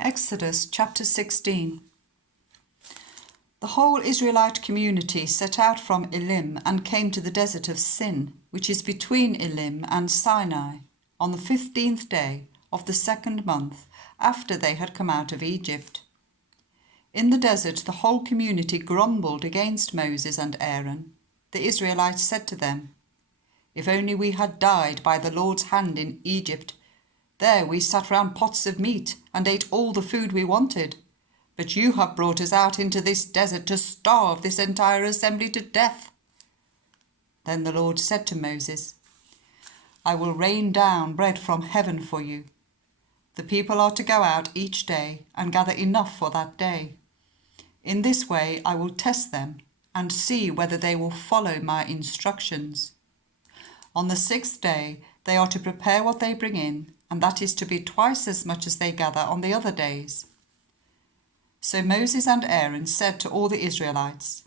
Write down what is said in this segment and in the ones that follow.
Exodus chapter 16. The whole Israelite community set out from Elim and came to the desert of Sin, which is between Elim and Sinai, on the 15th day of the second month after they had come out of Egypt. In the desert the whole community grumbled against Moses and Aaron. The Israelites said to them, "If only we had died by the Lord's hand in Egypt. There we sat round pots of meat and ate all the food we wanted. But you have brought us out into this desert to starve this entire assembly to death." Then the Lord said to Moses, "I will rain down bread from heaven for you. The people are to go out each day and gather enough for that day. In this way I will test them and see whether they will follow my instructions. On the 6th day they are to prepare what they bring in, and that is to be twice as much as they gather on the other days." So Moses and Aaron said to all the Israelites,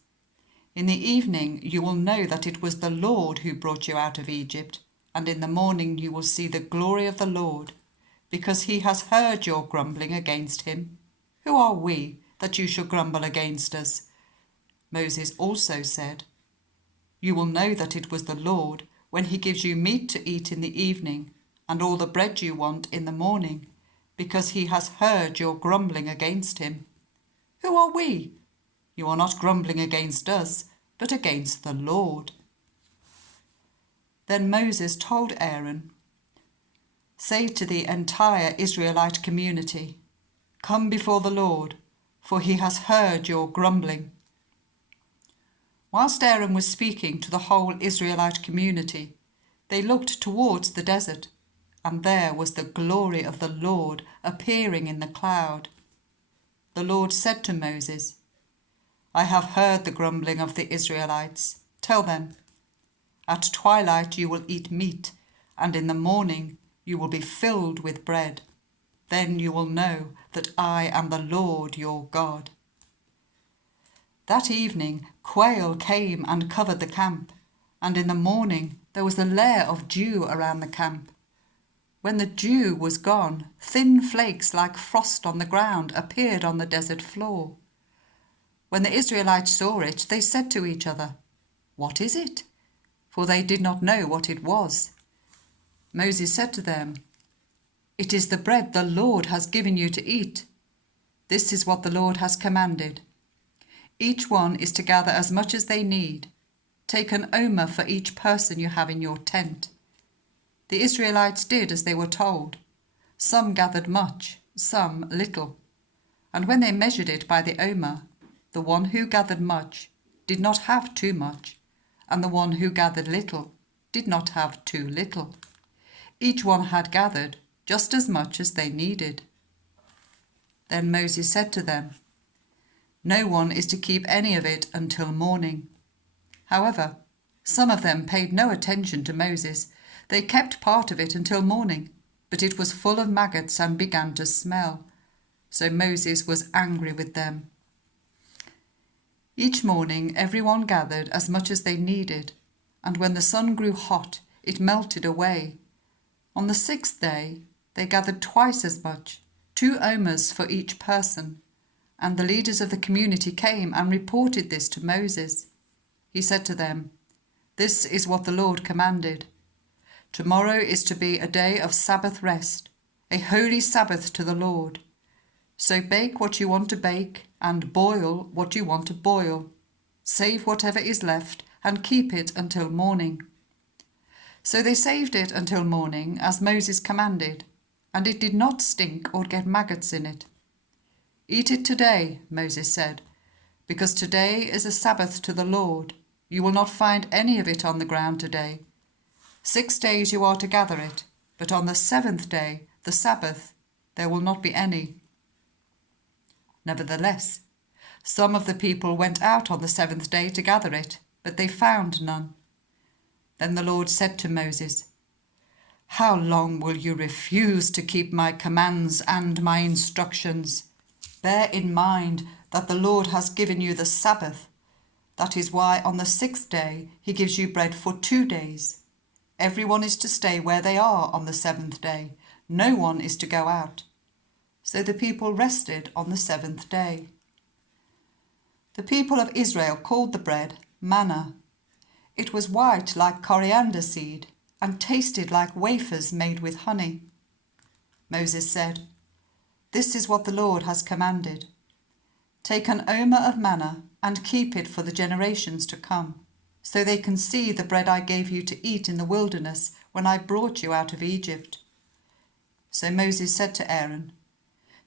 "In the evening you will know that it was the Lord who brought you out of Egypt, and in the morning you will see the glory of the Lord, because he has heard your grumbling against him. Who are we that you should grumble against us?" Moses also said, "You will know that it was the Lord when he gives you meat to eat in the evening and all the bread you want in the morning, because he has heard your grumbling against him. Who are we? You are not grumbling against us, but against the Lord." Then Moses told Aaron, "Say to the entire Israelite community, 'Come before the Lord, for he has heard your grumbling.'" Whilst Aaron was speaking to the whole Israelite community, they looked towards the desert, and there was the glory of the Lord appearing in the cloud. The Lord said to Moses, "I have heard the grumbling of the Israelites. Tell them, at twilight you will eat meat, and in the morning you will be filled with bread. Then you will know that I am the Lord your God." That evening quail came and covered the camp, and in the morning there was a layer of dew around the camp. When the dew was gone, thin flakes like frost on the ground appeared on the desert floor. When the Israelites saw it, they said to each other, "What is it?" For they did not know what it was. Moses said to them, "It is the bread the Lord has given you to eat. This is what the Lord has commanded. Each one is to gather as much as they need. Take an omer for each person you have in your tent." The Israelites did as they were told. Some gathered much, some little. And when they measured it by the omer, the one who gathered much did not have too much, and the one who gathered little did not have too little. Each one had gathered just as much as they needed. Then Moses said to them, "No one is to keep any of it until morning." However, some of them paid no attention to Moses. They kept part of it until morning, but it was full of maggots and began to smell. So Moses was angry with them. Each morning everyone gathered as much as they needed, and when the sun grew hot, it melted away. On the 6th day, they gathered twice as much, 2 omers for each person, and the leaders of the community came and reported this to Moses. He said to them, "This is what the Lord commanded. Tomorrow is to be a day of Sabbath rest, a holy Sabbath to the Lord. So bake what you want to bake and boil what you want to boil. Save whatever is left and keep it until morning." So they saved it until morning as Moses commanded, and it did not stink or get maggots in it. "Eat it today," Moses said, "because today is a Sabbath to the Lord. You will not find any of it on the ground today. 6 days you are to gather it, but on the 7th day, the Sabbath, there will not be any." Nevertheless, some of the people went out on the 7th day to gather it, but they found none. Then the Lord said to Moses, "How long will you refuse to keep my commands and my instructions? Bear in mind that the Lord has given you the Sabbath. That is why on the 6th day he gives you bread for 2 days. Everyone is to stay where they are on the 7th day. No one is to go out. So the people rested on the seventh day. The people of Israel called the bread manna. It was white like coriander seed and tasted like wafers made with honey. Moses said, "This is what the Lord has commanded. Take an omer of manna and keep it for the generations to come, so they can see the bread I gave you to eat in the wilderness when I brought you out of Egypt." So Moses said to Aaron,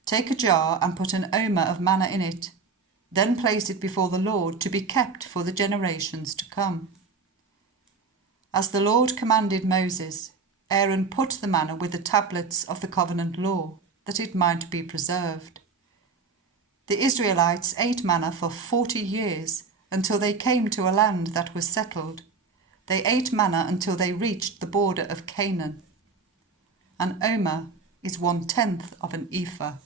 "Take a jar and put an omer of manna in it. Then place it before the Lord to be kept for the generations to come." As the Lord commanded Moses, Aaron put the manna with the tablets of the covenant law, that it might be preserved. The Israelites ate manna for 40 years, until they came to a land that was settled. They ate manna until they reached the border of Canaan. An omer is 1/10 of an ephah.